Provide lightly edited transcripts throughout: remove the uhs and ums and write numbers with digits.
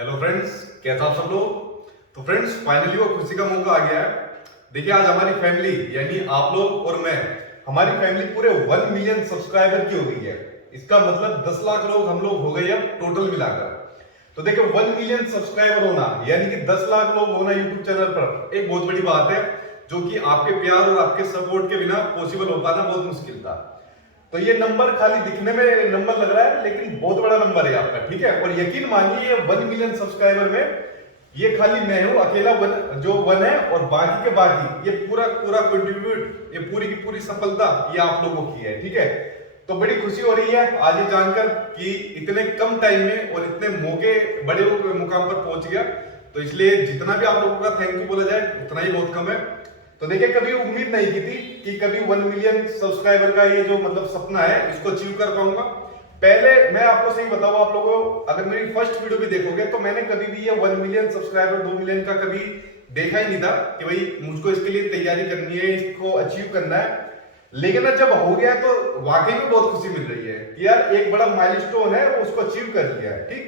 Hello friends, कैसा आप सब लोग। तो फ्रेंड्स, फाइनली वो खुशी का मौका आ गया है। देखिए, आज हमारी फैमिली यानी आप लोग और मैं, हमारी फैमिली पूरे 1 मिलियन सब्सक्राइबर की हो गई है। इसका मतलब 10 लाख लोग हम लोग हो गए अब टोटल मिलाकर। तो देखिए, 1 मिलियन सब्सक्राइबर होना यानी कि 10 लाख लोग होना यूट्यूब चैनल पर एक बहुत बड़ी बात है, जो कि आपके प्यार और आपके सपोर्ट के बिना पॉसिबल हो पाना बहुत मुश्किल था। तो ये नंबर खाली दिखने में नंबर लग रहा है, लेकिन बहुत बड़ा नंबर है आपका, ठीक है। और यकीन मानिए, 1 मिलियन सब्सक्राइबर में ये खाली मैं हूं अकेला जो वन है, और बाकी के बाकी ये पूरा पूरा कंट्रीब्यूट, ये पूरी की पूरी सफलता ये आप लोगों की है, ठीक है। तो बड़ी खुशी हो रही है आज ये जानकर कि इतने कम टाइम में और इतने मौके बड़े मुकाम पर पहुंच गया। तो इसलिए जितना भी आप लोगों का थैंक यू बोला जाए उतना ही बहुत कम है। तो देखिए, कभी उम्मीद नहीं की थी कि कभी 1 मिलियन सब्सक्राइबर का ये जो मतलब सपना है इसको अचीव कर पाऊंगा। पहले मैं आपको सही बताऊं, आप लोगों को अगर मेरी फर्स्ट वीडियो भी देखोगे तो मैंने कभी भी ये 1 मिलियन सब्सक्राइबर 2 मिलियन का कभी देखा ही नहीं था कि भाई मुझको इसके लिए तैयारी करनी है, इसको अचीव करना है। लेकिन जब हो गया तो वाकई में बहुत खुशी मिल रही है कि यार एक बड़ा माइलस्टोन है, उसको अचीव कर लिया है, ठीक।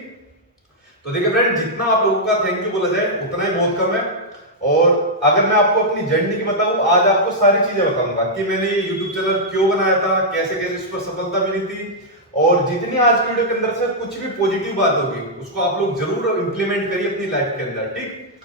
तो देखिए फ्रेंड, जितना आप लोगों का थैंक यू बोला जाए उतना ही बहुत कम है। और अगर मैं आपको अपनी जर्नी की बताऊं, आज आपको सारी चीजें बताऊंगा कि मैंने ये YouTube चैनल क्यों बनाया था, कैसे कैसे इस पर सफलता मिली थी। और जितनी आज की वीडियो के अंदर से कुछ भी पॉजिटिव बात होगी उसको आप लोग जरूर इंप्लीमेंट करिए अपनी लाइफ के अंदर, ठीक।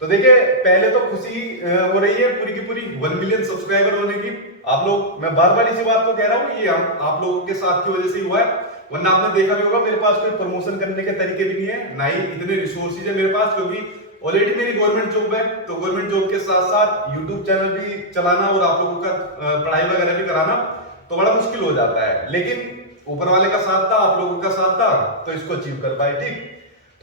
तो देखिए, पहले तो खुशी हो रही है पूरी की पूरी 1 मिलियन सब्सक्राइबर होने की। आप लोग, मैं बार बार इसी बात को कह रहा हूँ, ये आप लोगों के साथ की वजह से ही हुआ है। वरना आपने देखा भी होगा मेरे पास कोई प्रमोशन करने के तरीके भी नहीं है, ना ही इतने रिसोर्सेज है मेरे पास, क्योंकि ऑलरेडी मेरी गवर्नमेंट जॉब है। तो गवर्नमेंट जॉब के साथ साथ यूट्यूब चैनल भी चलाना और आप लोगों का पढ़ाई वगैरह भी कराना तो बड़ा मुश्किल हो जाता है। लेकिन ऊपर वाले का साथ था, आप लोगों का साथ था, तो इसको अचीव कर पाए, ठीक।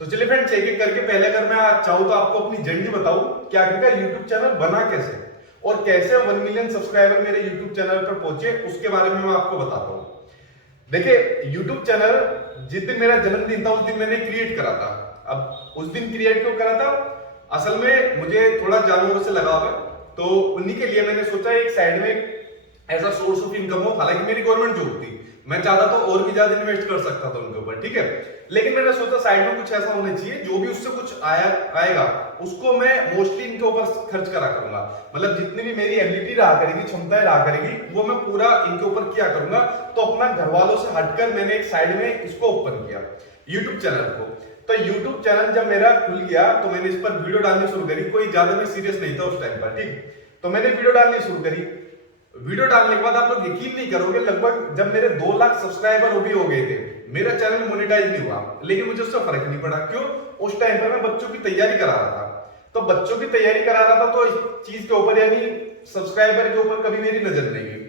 तो चलिए फ्रेंड्स, एक एक करके पहले अगर मैं चाहूँ तो आपको अपनी जर्नी बताऊं कि आखिरकार यूट्यूब चैनल बना कैसे और कैसे 1 मिलियन सब्सक्राइबर मेरे यूट्यूब चैनल पर पहुंचे, उसके बारे में मैं आपको बताता हूं। देखिए, YouTube चैनल जिस दिन मेरा जन्मदिन था उस दिन मैंने क्रिएट करा था। अब उस दिन क्रिएट क्यों करा था, असल में मुझे थोड़ा जानवरों से लगाव है, तो उन्हीं के लिए मैंने सोचा एक साइड में ऐसा सोर्स ऑफ इनकम हो। हालांकि मेरी गवर्नमेंट जॉब थी, मैं चाहता तो और भी ज्यादा इन्वेस्ट कर सकता था उनके ऊपर, ठीक है। लेकिन मैंने सोचा साइड में कुछ ऐसा होना चाहिए जो भी उससे कुछ आएगा उसको मैं मोस्टली इनके ऊपर खर्च करा करूंगा। मतलब जितनी भी मेरी एबिलिटी रहा करेगी, क्षमताएं रहा करेगी, वो मैं पूरा इनके ऊपर किया करूंगा। तो अपना घर वालों से हटकर मैंने एक साइड में इसको ओपन किया, यूट्यूब चैनल को। तो यूट्यूब चैनल जब मेरा खुल गया तो मैंने इस पर वीडियो डालनी शुरू करी। कोई ज्यादा मैं सीरियस नहीं था उस टाइम पर, ठीक। तो मैंने वीडियो डालनी शुरू करी। वीडियो डालने के बाद आप लोग यकीन नहीं करोगे, लगभग जब मेरे 2 लाख सब्सक्राइबर भी हो गए थे, मेरा चैनल मोनेटाइज नहीं हुआ। लेकिन मुझे उससे फर्क नहीं पड़ा, क्यों? उस टाइम पर मैं बच्चों की तैयारी करा रहा था। तो बच्चों की तैयारी करा रहा था तो इस चीज के ऊपर यानी सब्सक्राइबर के ऊपर कभी मेरी नजर नहीं गई।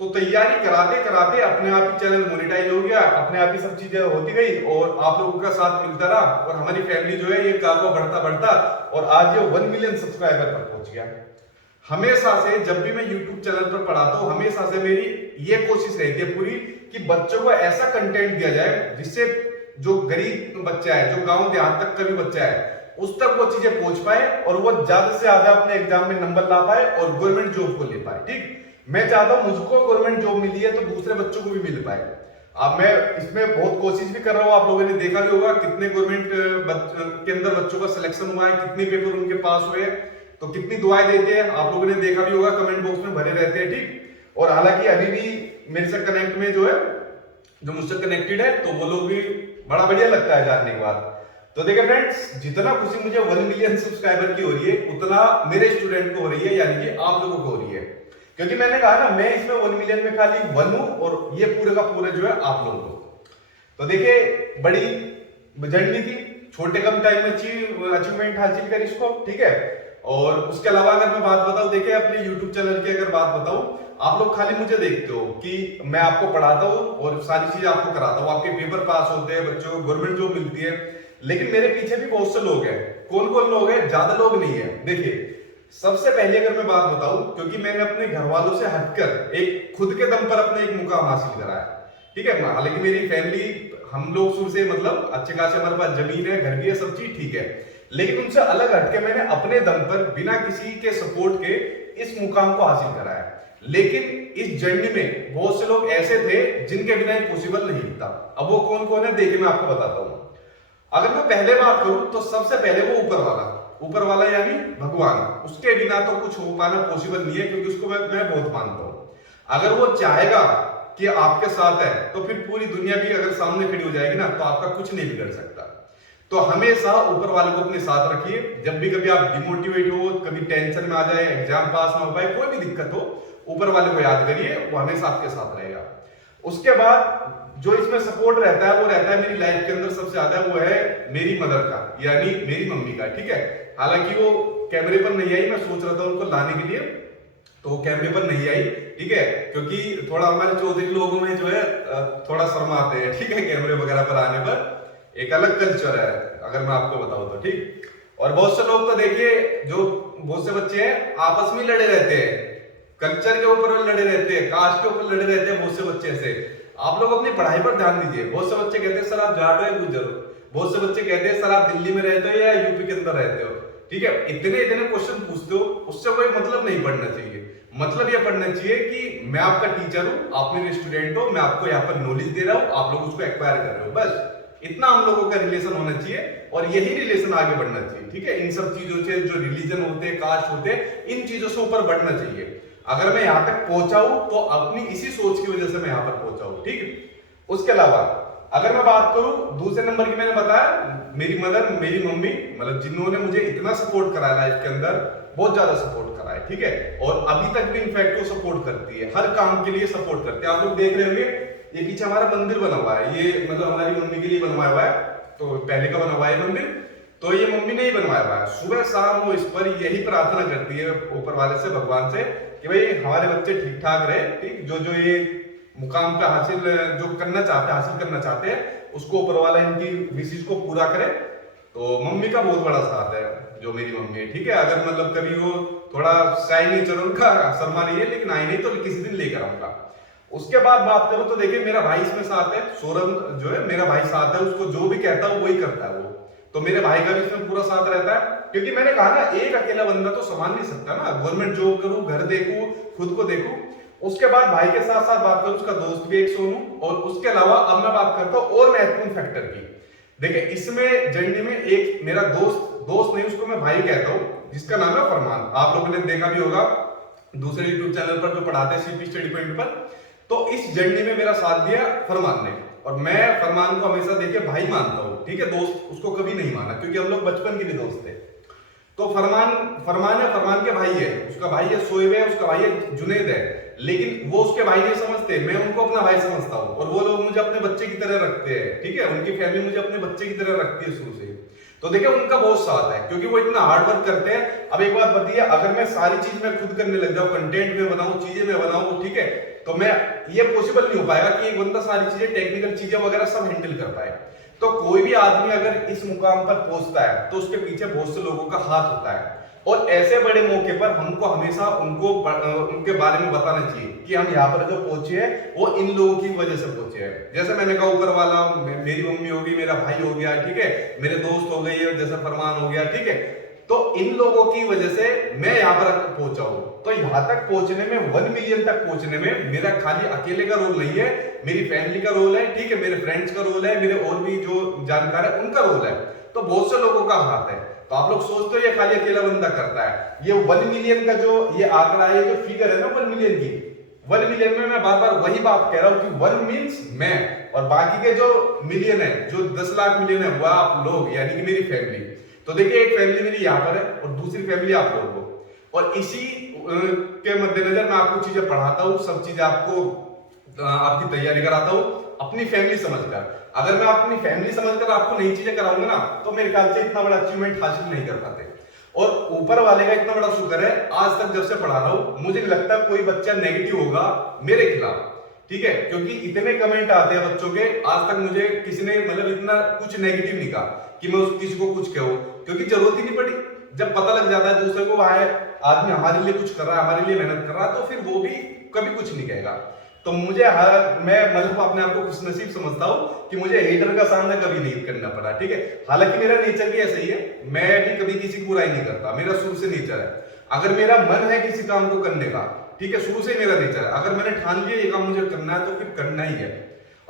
तो तैयारी कराते कराते अपने आप ही चैनल मोनेटाइज हो गया, अपने आप ही सब चीजें होती गई और आप लोगों का साथ मिलता रहा। और हमारी फैमिली जो है ये काफी बढ़ता बढ़ता और आज ये 1 मिलियन सब्सक्राइबर पर पहुंच गया। हमेशा से जब भी मैं YouTube चैनल पर पढ़ाता हूं, हमेशा से मेरी ये कोशिश रहती है पूरी कि बच्चों को ऐसा कंटेंट दिया जाए जिससे जो गरीब बच्चा है, जो गांव देहात तक का भी बच्चा है, उस तक वो चीजें पहुंच पाए और वो ज्यादा से ज्यादा अपने एग्जाम में नंबर ला पाए और गवर्नमेंट जॉब को ले पाए, ठीक। मैं चाहता हूं मुझको गवर्नमेंट जॉब मिली है तो दूसरे बच्चों को भी मिल पाए। अब मैं इसमें बहुत कोशिश भी कर रहा हूं। आप लोगों ने देखा भी होगा कितने गवर्नमेंट के अंदर बच्चों का सिलेक्शन हुआ है, कितने पेपर उनके पास हुए, तो कितनी दुआएं देते हैं। आप लोगों ने देखा भी होगा, कमेंट बॉक्स में भरे रहते हैं, ठीक। और हालांकि अभी भी मेरे से कनेक्ट में जो है, जो मुझसे कनेक्टेड है, तो वो लोग भी बड़ा बढ़िया लगता है जानने के बाद। तो देखिए फ्रेंड्स, जितना खुशी मुझे 1 मिलियन सब्सक्राइबर की हो रही है उतना मेरे स्टूडेंट को हो रही है, यानी कि आप लोगों को हो रही है। क्योंकि मैंने कहा ना, मैं इसमें 1 मिलियन में खाली 1 हूं और ये पूरे का पूरे जो है आप लोगों को। तो देखिए, बड़ी जर्नी थी, छोटे कम टाइम में अचीवमेंट हासिल करी इसको, ठीक है। और उसके अलावा अगर मैं बात बताऊं, देखिए अपने YouTube चैनल की अगर बात बताऊं, आप लोग खाली मुझे देखते हो कि मैं आपको पढ़ाता हूं और सारी चीजें आपको कराता हूं, आपके पेपर पास होते हैं, बच्चों को गवर्नमेंट जॉब मिलती है। लेकिन मेरे पीछे भी बहुत से लोग हैं। कौन कौन लोग हैं? ज्यादा लोग नहीं है। देखिए, सबसे पहले अगर मैं बात बताऊं, क्योंकि मैंने अपने घर वालों से हटकर एक खुद के दम पर अपने एक मुकाम हासिल करा है, ठीक है। हालांकि मेरी फैमिली, हम लोग शुरू से मतलब अच्छे खासे, हमारे पास जमीन है, घर भी है, सब चीज ठीक है। लेकिन उनसे अलग हटके मैंने अपने दम पर बिना किसी के सपोर्ट के इस मुकाम को हासिल करा है। लेकिन इस जर्नी में बहुत से लोग ऐसे थे जिनके बिना पॉसिबल नहीं था। अब वो कौन कौन है, देखिए मैं आपको बताता हूं। अगर मैं पहले बात करूं तो सबसे पहले वो ऊपर वाला यानी भगवान, उसके बिना तो कुछ हो पाना पॉसिबल नहीं है, क्योंकि उसको मैं बहुत मानता हूं। अगर वो चाहेगा कि आपके साथ है तो फिर पूरी दुनिया भी अगर सामने खड़ी हो जाएगी ना, तो आपका कुछ नहीं बिगड़ सकता। तो हमेशा ऊपर वाले को अपने साथ रखिए। जब भी कभी आप डिमोटिवेट हो, कभी टेंशन में आ जाए, एग्जाम पास ना हो पाए, कोई भी दिक्कत हो, ऊपर वाले को याद करिए, वो हमेशा आपके साथ रहेगा। उसके बाद जो इसमें सपोर्ट रहता है वो रहता है मेरी लाइफ के अंदर सबसे ज्यादा, वो है मेरी मदर का, यानी मेरी मम्मी का। ठीक है, हालांकि वो कैमरे पर नहीं आई, मैं सोच रहा था उनको लाने के लिए, तो वो कैमरे पर नहीं आई। ठीक है, क्योंकि थोड़ा हमारे चौधरी लोगों में जो है थोड़ा शर्माते हैं। ठीक है, कैमरे वगैरह पर आने पर एक अलग कल्चर है, अगर मैं आपको बताऊं तो। ठीक, और बहुत से लोग तो देखिए, जो बहुत से बच्चे हैं आपस में लड़े रहते हैं, कल्चर के ऊपर लड़े रहते हैं, कास्ट के ऊपर लड़े रहते हैं। बहुत से बच्चे ऐसे, आप लोग अपनी पढ़ाई पर ध्यान दीजिए। बहुत से बच्चे कहते हैं सर आप जाट हो या गुज्जर हो, बहुत से बच्चे कहते हैं सर आप दिल्ली में रहते हो या यूपी के अंदर रहते हो। ठीक है, इतने इतने क्वेश्चन पूछते हो, उससे कोई मतलब नहीं पढ़ना चाहिए। मतलब यह पढ़ना चाहिए कि मैं आपका टीचर हूं, आप मेरे स्टूडेंट हो, मैं आपको यहाँ पर नॉलेज दे रहा हूं, आप लोग उसको एक्वायर कर रहे हो, बस इतना हम लोगों का रिलेशन होना चाहिए, और यही रिलेशन आगे बढ़ना चाहिए। ठीक है, इन सब चीजों से, जो रिलीजन होते हैं, कास्ट होते हैं, इन चीजों से ऊपर बढ़ना चाहिए। अगर मैं यहाँ तक पहुंचा हूं तो अपनी इसी सोच की वजह से मैं यहाँ पर पहुंचा हूं। ठीक है, उसके अलावा अगर मैं बात करूं दूसरे नंबर की, मैंने बताया मेरी मदर, मेरी मम्मी, मतलब जिन्होंने मुझे इतना सपोर्ट करा लाइफ के अंदर, बहुत ज्यादा सपोर्ट करा है। ठीक है, और अभी तक भी इनफैक्ट वो सपोर्ट करती है, हर काम के लिए सपोर्ट करती है। आप लोग देख रहे होंगे, ये पीछे हमारा मंदिर बना हुआ है, ये मतलब हमारी मम्मी के लिए बनवाया हुआ है, तो पहले का बना हुआ है मंदिर, तो ये मम्मी ने ही बनवाया हुआ है। सुबह शाम वो इस पर यही प्रार्थना करती है ऊपर वाले से, भगवान से, कि भाई हमारे बच्चे ठीक ठाक रहे। ठीक, जो जो ये मुकाम पे हासिल जो करना चाहते हैं, हासिल करना चाहते हैं, उसको ऊपर वाला इनकी विशेष को पूरा करे। तो मम्मी का बहुत बड़ा साथ है, जो मेरी मम्मी है। ठीक है, अगर मतलब कभी वो थोड़ा शाय नेचर उनका, शर्मा नहीं है, लेकिन आई नहीं तो किसी दिन लेकर आऊंगा। उसके बाद बात करूं तो देखिए मेरा भाई इसमें साथ है, सौरभ जो है मेरा भाई साथ है, उसको जो भी कहता है वही करता है वो, तो मेरे भाई का भी इसमें पूरा साथ रहता है। क्योंकि मैंने कहा ना, एक अकेला बंदा तो संभाल नहीं सकता ना, गवर्नमेंट जॉब करूं, घर देखूं, खुद को देखूं। उसके बाद भाई के साथ साथ बात करूं, उसका दोस्त भी एक सोनू, और उसके अलावा अब मैं बात करता हूं और महत्वपूर्ण फैक्टर की। देखिए इसमें जर्नी में एक मेरा दोस्त नहीं, उसको मैं भाई कहता हूं, जिसका नाम है फरमान। आप लोगों ने देखा भी होगा दूसरे यूट्यूब चैनल पर जो पढ़ाते हैं सीपी स्टडी पॉइंट पर। तो इस जर्नी में मेरा साथ दिया फरमान ने, और मैं फरमान को हमेशा देखिए भाई मानता हूं। ठीक है, दोस्त उसको कभी नहीं माना, क्योंकि हम लोग बचपन के भी दोस्त थे। तो फरमान के भाई है, उसका भाई है शोएब है, उसका भाई है जुनैद है, लेकिन वो उसके भाई नहीं समझते, मैं उनको अपना भाई समझता हूँ, और वो लोग मुझे अपने बच्चे की तरह रखते हैं। ठीक है, उनकी फैमिली मुझे अपने बच्चे की तरह रखती है शुरू से। तो देखिए उनका बहुत साथ है, क्योंकि वो इतना हार्ड वर्क करते हैं। अब एक बात बताइए, अगर मैं सारी चीज मैं खुद करने लग जाऊं, कंटेंट में बनाऊं, चीजें में बनाऊं, ठीक है, तो मैं ये पॉसिबल नहीं हो पाएगा कि एक बंदा सारी चीजें, टेक्निकल चीजें वगैरह सब हैंडल कर पाए। तो कोई भी आदमी अगर इस मुकाम पर पहुंचता है तो उसके पीछे बहुत से लोगों का हाथ होता है, और ऐसे बड़े मौके पर हमको हमेशा उनके बारे में बताना चाहिए कि हम यहाँ पर जो पहुंचे हैं वो इन लोगों की वजह से पहुंचे हैं। जैसे मैंने कहा, ऊपर वाला, मेरी मम्मी होगी, मेरा भाई हो गया, ठीक है, मेरे दोस्त हो गए, जैसे फरमान हो गया, ठीक है, तो इन लोगों की वजह से मैं यहाँ पर पहुंचा हूं। तो यहाँ तक पहुंचने में, 1 मिलियन तक पहुंचने में मेरा खाली अकेले का रोल नहीं है, मेरी फैमिली का रोल है, ठीक है, मेरे फ्रेंड्स का रोल है, मेरे और भी जो जानकार है उनका रोल है, तो बहुत से लोगों का हाथ है। तो आप लोग सोचते हो ये खाली अकेला बंदा करता है। ये 1 मिलियन का जो ये आंकड़ा है, जो फिगर है ना 1 मिलियन की, 1 मिलियन में मैं बार बार वही बात कह रहा हूं कि 1 मींस मैं, और बाकी के जो मिलियन है, जो 10 लाख मिलियन है, वो आप लोग, यानी कि मेरी फैमिली। तो देखिए एक फैमिली मेरी यहाँ पर है और दूसरी फैमिली आप लोग हो, और इसी के मद्देनजर मैं आपको चीजें पढ़ाता हूँ, सब चीजें आपको आपकी तैयारी कराता हूँ अपनी फैमिली समझकर। अगर मैं अपनी फैमिली समझकर आपको नई चीजें कराऊंगा ना, तो मेरे ख्याल से इतना बड़ा अचीवमेंट हासिल नहीं कर पाते। और ऊपर वाले का इतना बड़ा शुक्र है, आज तक जब से पढ़ा रहा हूं मुझे नहीं लगता कोई बच्चा नेगेटिव होगा मेरे खिलाफ, ठीक है, क्योंकि इतने कमेंट आते हैं बच्चों के, आज तक मुझे किसी ने मतलब इतना कुछ नेगेटिव नहीं कहा कि मैं उस किसी को कुछ कहूं, क्योंकि जरूरत ही नहीं पड़ी। जब पता लग जाता है दूसरे को वहां आदमी हमारे लिए कुछ कर रहा है, हमारे लिए मेहनत कर रहा है, तो फिर वो भी कभी कुछ नहीं कहेगा। तो मुझे मैं मतलब अपने आप को खुशनसीब समझता हूं कि मुझे हेटर का सामना कभी नहीं करना पड़ा, ठीक है। हालांकि मेरा नेचर भी ऐसा ही है, मैं भी कभी किसी की बुराई नहीं करता, मेरा शुरू से नेचर है। अगर मेरा मन है किसी काम को करने का, ठीक है, शुरू से मेरा नेचर है, अगर मैंने ठान लिया ये काम मुझे करना है तो फिर करना ही है।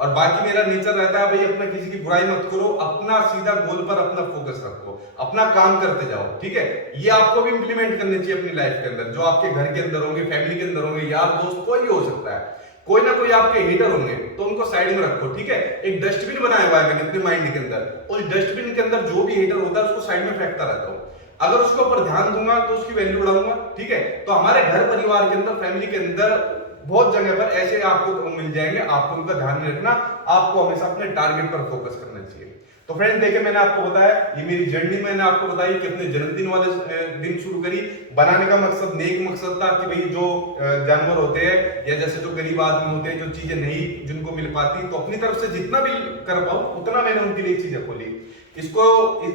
और बाकी मेरा नेचर रहता है भाई अपना किसी की बुराई मत करो, अपना सीधा गोल पर अपना फोकस रखो, अपना काम करते जाओ, ठीक है। ये आपको भी इंप्लीमेंट करनी चाहिए अपनी लाइफ के अंदर, जो आपके घर के अंदर होंगे, फैमिली के अंदर होंगे, यार दोस्त कोई भी हो सकता है, कोई ना कोई आपके हेटर होंगे, तो उनको साइड में रखो, ठीक है। एक डस्टबिन बनाया हुआ है मैंने अपने माइंड के अंदर, उस डस्टबिन के अंदर जो भी हेटर होता है उसको साइड में फेंकता रहता हूँ। अगर उसके ऊपर ध्यान दूंगा तो उसकी वैल्यू बढ़ाऊंगा, ठीक है। तो हमारे घर परिवार के अंदर, फैमिली के अंदर बहुत जगह पर ऐसे आपको मिल जाएंगे, आपको उनका ध्यान नहीं रखना, आपको हमेशा अपने टारगेट पर फोकस करना चाहिए। तो फ्रेंड देखिए, मैंने आपको बताया ये मेरी जर्नी, मैंने आपको बताई कि अपने जन्मदिन वाले दिन शुरू करी। बनाने का मकसद, नेक मकसद था कि भाई जो जानवर होते हैं या जैसे जो गरीब आदमी होते हैं, जो चीजें नहीं जिनको मिल पाती, तो अपनी तरफ से जितना भी कर पाऊं उतना मैंने उनके लिए चीजें खोली। इसको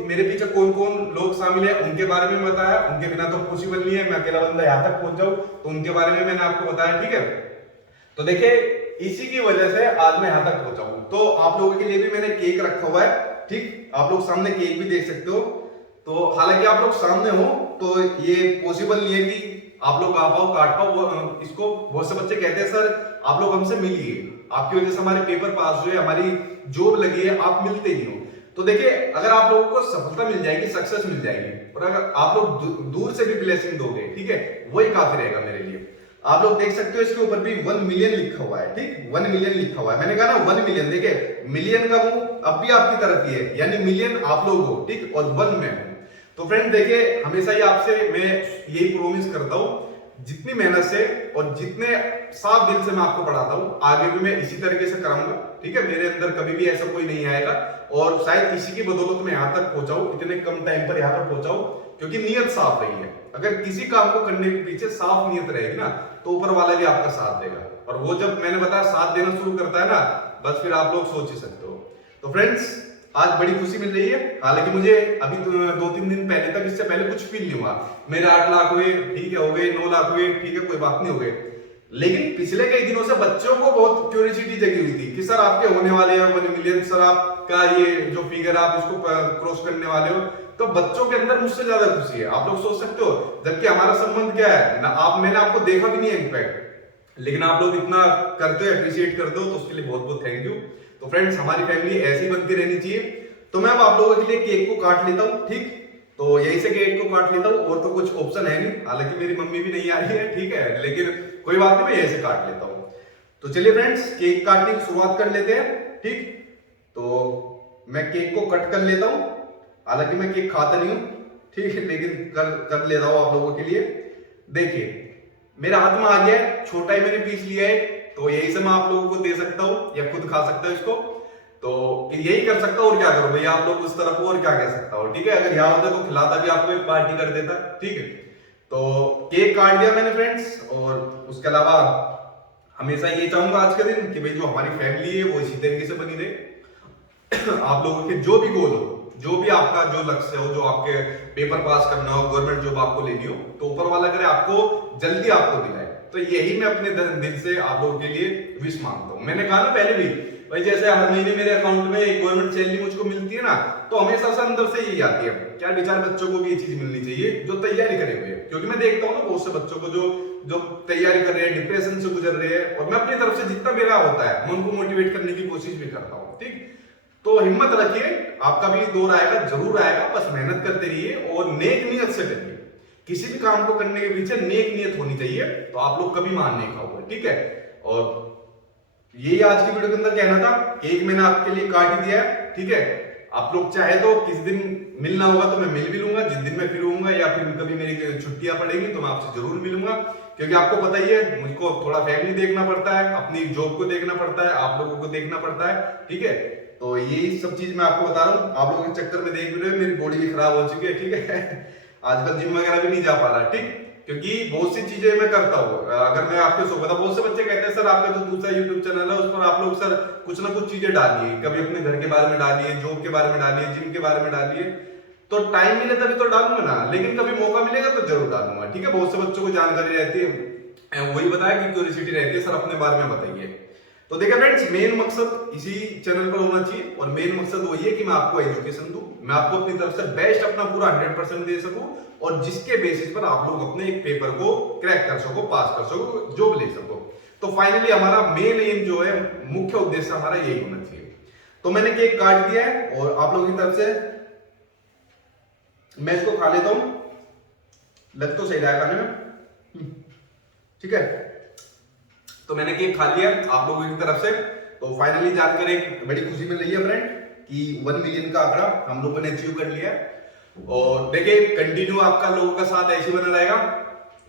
मेरे पीछे कौन कौन लोग शामिल है उनके बारे में बताया, उनके बिना तो पॉसिबल नहीं है मैं अकेला बंदा यहाँ तक पहुंच जाऊं, तो उनके बारे में मैंने आपको बताया, ठीक है। तो देखिए इसी की वजह से आज मैं यहां तक पहुंचा हूं। तो आप लोगों के लिए भी मैंने केक रखा हुआ है, ठीक, आप लोग सामने केक भी देख सकते हो। तो हालांकि आप लोग सामने हो तो ये पॉसिबल नहीं है कि आप लोग आ पाओ, काट पाओ इसको। बहुत से बच्चे कहते हैं सर आप लोग हमसे मिलिए, आपकी वजह से हमारे पेपर पास हुए, हमारी जॉब लगी है, आप मिलते ही हो। तो देखिए अगर आप लोगों को सफलता मिल जाएगी, सक्सेस मिल जाएगी, और अगर आप लोग दूर से भी ब्लेसिंग दोगे, ठीक है, वही काफी रहेगा मेरे लिए। आप लोग देख सकते हो इसके ऊपर भी 1 मिलियन लिखा हुआ है, ठीक, 1 मिलियन लिखा हुआ है। मैंने कहा ना 1 मिलियन, देखिए मिलियन का मुंह अब भी आपकी तरफ ही है, यानी मिलियन आप लोग हो, ठीक, और 1 मैं हूं। तो फ्रेंड देखिए हमेशा ही आपसे मैं यही प्रॉमिस करता हूं, जितनी मेहनत से और जितने साफ दिल से मैं आपको पढ़ाता हूं, आगे भी मैं इसी तरीके से कराऊंगा, ठीक है। मेरे अंदर कभी भी ऐसा कोई नहीं आएगा, और शायद इसी की बदौलत मैं यहाँ तक पहुंचा हूं, इतने कम टाइम पर यहाँ पर पहुंचा हूं, क्योंकि नीयत साफ रही है। अगर किसी काम को करने के पीछे साफ नीयत रहेगी ना, तो ऊपर वाला भी आपका साथ देगा, और वो जब मैंने बताया साथ देना शुरू करता है ना, बस फिर आप लोग सोच ही सकते हो। तो फ्रेंड्स आज बड़ी खुशी मिल रही है, हालांकि मुझे अभी 2-3 दिन पहले तक इससे पहले कुछ फील नहीं हुआ। मेरे 8 लाख हुए, ठीक है, हो गए 9 लाख हुए, ठीक है, कोई बात नहीं, हो गए। लेकिन पिछले कई दिनों से बच्चों को बहुत क्यूरियोसिटी जगी हुई थी कि सर आपके होने वाले हैं 1 मिलियन, सर आपका ये जो फिगर आप इसको क्रॉस करने वाले हो। तो बच्चों के अंदर मुझसे ज्यादा खुशी है, आप लोग सोच सकते हो, जबकि हमारा संबंध क्या है ना, मैंने आपको देखा भी नहीं है इनफैक्ट, लेकिन आप लोग इतना करते हो, अप्रिशिएट करते हो, तो उसके लिए बहुत बहुत थैंक यू। तो फ्रेंड्स हमारी फैमिली ऐसी बनती रहनी चाहिए। तो मैं अब आप लोगों के लिए केक को काट लेता हूँ, ठीक, तो यही से केक को काट लेता हूँ, और तो कुछ ऑप्शन है नहीं, हालांकि मेरी मम्मी भी नहीं आ रही है, ठीक है, लेकिन कोई बात नहीं, मैं यही से काट लेता हूँ। तो चलिए फ्रेंड्स केक काटने की शुरुआत कर लेते हैं, ठीक। तो मैं केक को कट कर लेता हूँ, हालांकि मैं केक खाता नहीं हूँ, ठीक है, लेकिन कर लेता हूँ आप लोगों के लिए। देखिए मेरा हाथ में आ गया है, छोटा ही मैंने पीस लिया है, तो यही से मैं आप लोगों को दे सकता हूँ या खुद खा सकता हूँ इसको। तो यही कर सकता हूँ, और क्या करो भैया आप लोग उस तरफ हो, और क्या कह सकता हूँ, ठीक है। अगर यहाँ होता तो खिलाता भी आपको, एक पार्टी कर देता, ठीक है। तो केक काट दिया मैंने फ्रेंड्स, और उसके अलावा हमेशा ये चाहूंगा आज के दिन कि भाई जो हमारी फैमिली है वो इसी तरीके से बनी रहे। आप लोगों के जो भी गोल हो, जो भी आपका जो लक्ष्य हो, जो आपके पेपर पास करना हो, गवर्नमेंट जॉब आपको लेनी हो, तो ऊपर वाला करे आपको जल्दी आपको दिलाए। तो यही मैं अपने दिल से आप लोगों के लिए विश मांगता हूँ। मैंने कहा ना पहले भी भाई, जैसे हर महीने मेरे अकाउंट में एक गवर्नमेंट सैलरी मुझको मिलती है ना, तो हमेशा से अंदर से यही आती है, क्या बेचारे बच्चों को भी ये चीज मिलनी चाहिए जो तैयारी करे हुए, क्योंकि मैं देखता हूँ ना बहुत से बच्चों को जो तैयारी कर रहे हैं, डिप्रेशन से गुजर रहे हैं, और मैं अपनी तरफ से जितना मेरा होता है मैं उनको मोटिवेट करने की कोशिश भी करता हूँ, ठीक। तो हिम्मत रखिए, आपका भी दौर आएगा, जरूर आएगा, बस मेहनत करते रहिए और नेक नियत से करिए। किसी भी काम को करने के पीछे नेक नियत होनी चाहिए, तो आप लोग कभी मान नहीं खाओगे, ठीक है। और यही आज की वीडियो के अंदर कहना था। केक मैंने आपके लिए काट ही दिया है, ठीक है। आप लोग चाहे तो किस दिन मिलना होगा तो मैं मिल भी लूंगा, जिस दिन मैं फ्री होऊंगा, या फिर कभी मेरी छुट्टियां पड़ेगी तो मैं आपसे जरूर मिलूंगा, क्योंकि आपको पता ही है मुझको थोड़ा फैमिली देखना पड़ता है, अपनी जॉब को देखना पड़ता है, आप लोगों को देखना पड़ता है, ठीक है। तो यही सब चीज मैं आपको बता रहा हूँ, आप लोगों के चक्कर में देख भी रहे हो मेरी बॉडी भी खराब हो चुकी है, ठीक है। आजकल जिम वगैरह भी नहीं जा पा रहा, ठीक, क्योंकि बहुत सी चीजें मैं करता हूँ। अगर मैं आपके सो बता, बहुत से बच्चे कहते हैं सर आपका जो दूसरा यूट्यूब चैनल है उस पर आप लोग सर कुछ ना कुछ चीजें डालिए, कभी अपने घर के बारे में डालिए, जॉब के बारे में डालिए, जिम के बारे में डालिए। तो टाइम मिले तभी तो डालूंगा ना, लेकिन कभी मौका मिलेगा तो जरूर डालूंगा, ठीक है। बहुत से बच्चों को जानकारी रहती है, वही बताया कि क्यूरियोसिटी रहती है, सर अपने बारे में बताइए। तो देखिए फ्रेंड्स, मेन मकसद इसी चैनल पर होना चाहिए, और मेन मकसद वही है कि मैं आपको एजुकेशन दूं, मैं आपको अपनी तरफ से बेस्ट अपना पूरा 100% दे सकूं, और जिसके बेसिस पर आप लोग अपने एक पेपर को क्रैक कर सको, पास कर सको, जॉब ले सको। तो फाइनली हमारा मेन एम जो है, मुख्य उद्देश्य हमारा यही होना चाहिए। तो मैंने केक काट दिया है और आप लोगों की तरफ से मैं इसको खा लेता हूं, लग तो सही रहा है खाने में, ठीक है। तो मैंने केक खा लिया आप लोगों की तरफ से। तो फाइनली जानकर एक बड़ी खुशी मिल रही है फ्रेंड कि 1 मिलियन का आंकड़ा हम लोगों ने अचीव कर लिया है। और देखिए कंटिन्यू आपका लोगों का साथ ऐसे बना रहेगा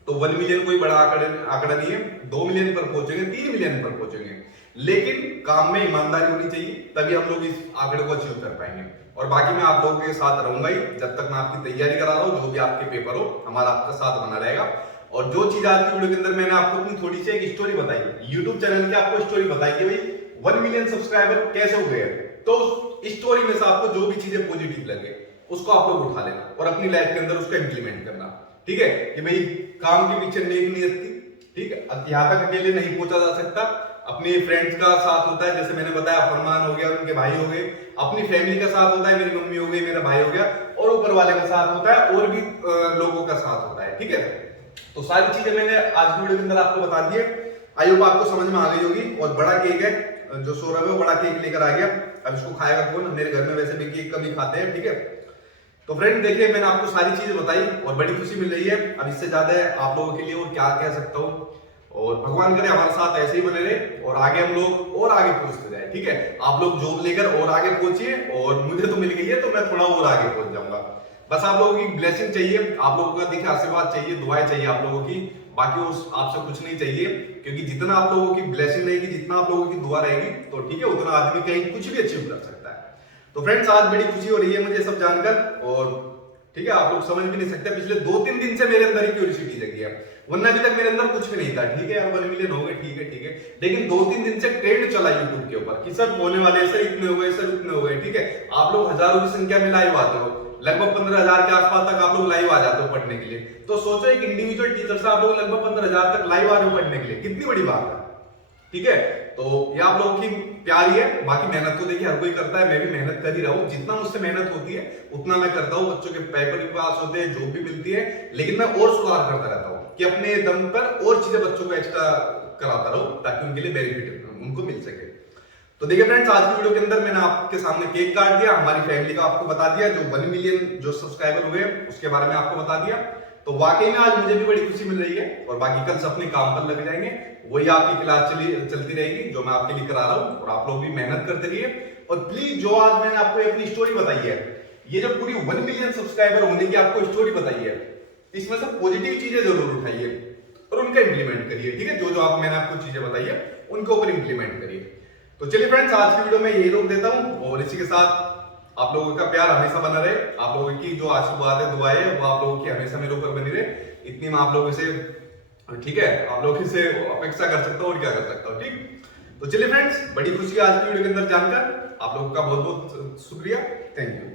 तो 1 मिलियन कोई बड़ा आंकड़ा नहीं है। 2 मिलियन पर पहुंचेंगे, 3 मिलियन पर पहुंचेंगे, लेकिन काम में ईमानदारी होनी चाहिए, तभी हम लोग इस आंकड़े को अचीव कर पाएंगे। और बाकी मैं आप लोगों के साथ रहूंगा ही, जब तक मैं आपकी तैयारी करा रहा हूं, जो भी आपके पेपर हो हमारा आपका साथ बना रहेगा। और जो चीज आज की वीडियो के अंदर मैंने आपको अपनी थोड़ी सी एक स्टोरी बताई, यूट्यूब चैनल की आपको स्टोरी बताई कि भाई 1 मिलियन सब्सक्राइबर कैसे हो गए, तो स्टोरी में से आपको जो भी चीजें पॉजिटिव लगे उसको आप लोग उठा लेना और अपनी लाइफ के अंदर उसको इंप्लीमेंट करना, ठीक है। कि भाई काम के पीछे नेक नियत थी, ठीक है। यहाँ तक अकेले नहीं पहुंचा जा सकता, अपने फ्रेंड्स का साथ होता है, जैसे मैंने बताया फरमान हो गया, उनके भाई हो गए, अपनी फैमिली का साथ होता है, मेरी मम्मी हो गई, मेरा भाई हो गया, और ऊपर वाले का साथ होता है, और भी लोगों का साथ होता है, ठीक है। तो सारी चीजें मैंने आज की वीडियो के अंदर आपको बता दी है, आई होप आपको समझ में आ गई होगी। और बड़ा केक है जो सौरभ है वो बड़ा केक लेकर आ गया, अब इसको खाएगा कौन, मेरे घर में वैसे भी केक कभी खाते हैं, ठीक है। तो फ्रेंड देखिए मैंने आपको सारी चीजें बताई और बड़ी खुशी मिल रही है। अब इससे ज्यादा आप लोगों के लिए और क्या कह सकता हूँ, और भगवान करे हमारे साथ ऐसे ही बने रहे और आगे हम लोग और आगे पहुंचते जाए, ठीक है। आप लोग जॉब लेकर और आगे पहुंचिए, और मुझे तो मिल गई है तो मैं थोड़ा और आगे पहुंच जाऊंगा। बस आप लोगों की ब्लेसिंग चाहिए, आप लोगों का देखिए आशीर्वाद चाहिए, दुआएं चाहिए आप लोगों की, बाकी उस आपसे कुछ नहीं चाहिए। क्योंकि जितना आप लोगों की ब्लेसिंग रहेगी, जितना आप लोगों की दुआ रहेगी, तो ठीक है उतना आदमी कहीं कुछ भी अचीव कर सकता है। तो फ्रेंड्स आज बड़ी खुशी हो रही है मुझे सब जानकर, और ठीक है आप लोग समझ भी नहीं सकते पिछले 2-3 दिन से मेरे अंदर ही क्यूरियोसिटी जगी है, वरना अभी तक मेरे अंदर कुछ भी नहीं था, ठीक है यार 1 मिलियन हो गए, ठीक है ठीक है। लेकिन 2-3 दिन से ट्रेंड चला यूट्यूब के ऊपर कि सर होने वाले सर इतने हो गए, सर इतने हो गए, ठीक है। आप लोग हजारों की संख्या में लाइव आते हो, लगभग 15,000 के आसपास तक आप लोग लाइव आ जाते हो पढ़ने के लिए। तो सोचो एक इंडिविजुअल टीचर से आप लोग लगभग 15,000 तक लाइव आ रहे हो पढ़ने के लिए, कितनी बड़ी बात है, ठीक है। तो ये आप लोगों की प्यार ही है, बाकी मेहनत तो देखिए हर कोई करता है, मैं भी मेहनत कर ही रहा हूँ, जितना मुझसे मेहनत होती है उतना मैं करता हूँ। बच्चों के पेपर भी पास होते हैं, जॉब भी मिलती है, लेकिन मैं और सुधार करता रहता हूँ कि अपने दम पर और चीजें बच्चों को एक्स्ट्रा कराता रहूं ताकि उनके लिए बेनिफिट उनको मिल सके। तो देखिए फ्रेंड्स आज की वीडियो के अंदर मैंने आपके सामने केक काट दिया, हमारी फैमिली का आपको बता दिया, जो 1 मिलियन जो सब्सक्राइबर हुए उसके बारे में आपको बता दिया। तो वाकई में आज मुझे भी बड़ी खुशी मिल रही है, और बाकी कल से अपने काम पर लग जाएंगे, वही आपकी क्लास चलती रहेगी जो मैं आपके लिए करा रहा हूँ, और आप लोग भी मेहनत करते रहिए। और प्लीज जो आज मैंने आपको अपनी स्टोरी बताई है, ये जो पूरी 1 मिलियन सब्सक्राइबर होने की आपको स्टोरी बताई है, इसमें से पॉजिटिव चीजें जरूर उठाइए और उनका इंप्लीमेंट करिए, ठीक है। जो जो मैंने आपको चीजें बताई है उनके ऊपर इंप्लीमेंट करिए। तो चलिए फ्रेंड्स आज की वीडियो में यही रोक देता हूं, और इसी के साथ आप लोगों का प्यार हमेशा बना रहे, आप लोगों की जो आशीर्वाद है दुआएं वो आप लोगों की हमेशा मेरे ऊपर बनी रहे, इतनी मैं आप लोगों से, ठीक है, आप लोगों से अपेक्षा कर सकता हूँ और क्या कर सकता हूँ, ठीक। तो चलिए फ्रेंड्स बड़ी खुशी आज की वीडियो के अंदर जानकर, आप लोगों का बहुत बहुत शुक्रिया, थैंक यू।